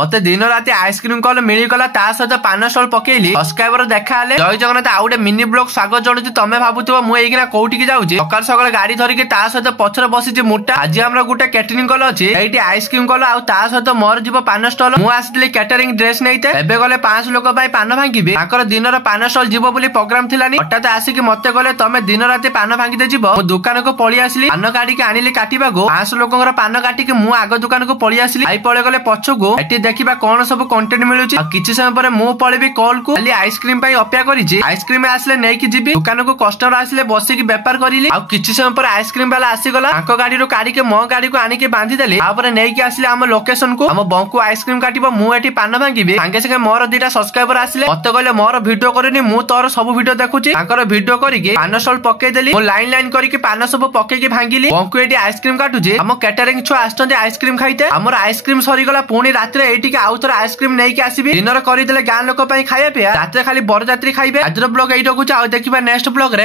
मते दिन राति आइसक्रीम कल मिलगला ता सहित पान स्टॉल पकेली सब्सक्राइबर देखा जय जगन्नाथ आउ गोटे मिनी ब्लॉग स्वागत जणुची तमे भाबुथिबो मु एकिना कोउठी जाउची सकाळ सकाळ गाड़ी धरिके ता सहित पछरे बसिची मुटा आज हमरा गुटे कैटरिंग कल अछि एठी आइसक्रीम कल आउ ता सहित मोर जीव पान स्टॉल मु आसितली कैटरिंग ड्रेस नैते एबे गले 5 लोक पाई पान भांगिबे ताकर दिनर पान स्टॉल जीव बोली प्रोग्राम थिलानी हठात आसिकी मते गले तमे दिन राति पान भांगिते जीव मु दुकान को पळी आसली पान काटी के आनिली काटिबागो 5 लोकଙ୍କର पान काटी के मु आगो दुकान को पळी आसली आई पळे गले पछको एठी देखिबा कोन सब कंटेंट मिलुची किछि समय पर मु पळेबी कॉल को खाली आइसक्रीम पाई अपेक्षा करिछि आइसक्रीम आसले नै कि जीबी दुकान को कस्टमर आसले बसी की व्यापार करिले आ किछि समय पर आइसक्रीम वाला आसी गला आंको गाड़ी रो काडी के मो गाड़ी को आनी के बांधी देले आ पर नै कि आसले हम लोकेशन को हम बंकु आइसक्रीम काटिबो मु एठी पान भांगिबे संगे संगे मोर दुटा सब्सक्राइबर आसले मते कहले मोर वीडियो करनी मु तोर सब वीडियो देखुची तांकर वीडियो करिके पान स्टॉल पके देली मो लाइन लाइन करिके पान सब पके के भांगिली बंकु एठी आइसक्रीम काटुजे हम कैटरिंग छु आस्तंते आइसक्रीम खाइते हमर आइसक्रीम सरी गला पुणी रात्रे एठी के आउथर आइसक्रीम नै कि आसीबी दिनर करि देले गां लोक पई खाइबे रात्रे खाली बरजात्री खाइबे आजर ब्लॉग एइटो को चाओ देखिबा नेक्स्ट ब्लॉग रे।